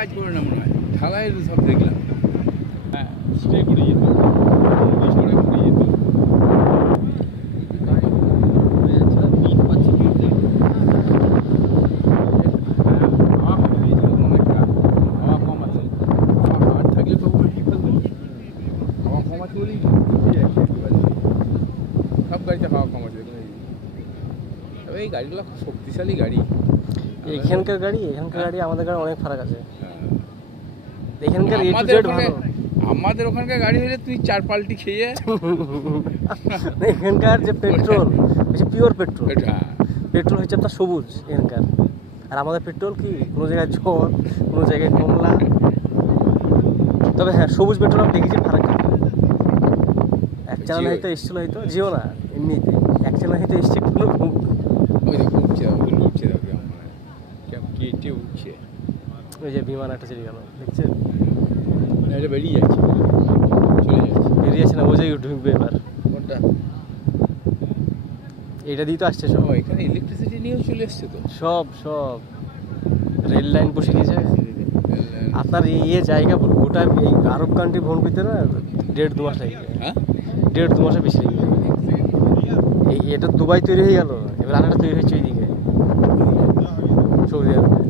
কাজ করে না মনে হয়, ঢালাইয়ের সব দেখলাম। হ্যাঁ, স্টে করে যেত, ছড়ে করে যেত। সব গাড়িতে হাওয়া কম আছে, তবে এই গাড়িগুলো খুব শক্তিশালী গাড়ি। এখানকার গাড়ি আমাদের গাড়ি অনেক ফারাক আছে। হ্যাঁ। এখানকার A to আমাদের Z ওখানে- ভালো। আমাদের ওখানকার গাড়ি হলে তুই 4 পাল্টি খেয়ে এখানকার যে পেট্রোল হচ্ছে পিওর পেট্রোল। হ্যাঁ, পেট্রোল হচ্ছে আপনার সবুজ এখানকার, আর আমাদের পেট্রোল কি কোনো জায়গায় জল, কোনো জায়গায় কমলা। তবে হ্যাঁ, সবুজ পেট্রোল আমি দেখেছি ফারাক। এক চালান হয়তো এসেছিল, হয়তো জিও না, এমনিতে এক চালান হয়তো এসছে কোনো ওই দেখো উঠছে, উঠছে দেখো আমার কেমন কেটে উঠছে। ওই যে বিমান একটা চলে গেল, দেখছেন? না, এটা বেরিয়ে যাচ্ছে, চলে যাচ্ছে। বেরিয়েছে না, ও জায়গায় ঢুকবে এবার। কোনটা? এইটা দিয়ে তো আসছে ও, সব। এখানে ইলেকট্রিসিটি নিয়েও চলে এসছে তো। সব রেল লাইন বসে গেছে। আপনার জায়গা গোটা এই আরব কান্ট্রি ভ্রমণ করতে না 1.5-2 মাস লাগে। হ্যাঁ, 1.5-2 মাসের বেশি লাগে। এটা দুবাই তৈরি হয়ে গেল, এবার আরেকটা তৈরি হচ্ছে ওইদিকে, সৌদি আরবে।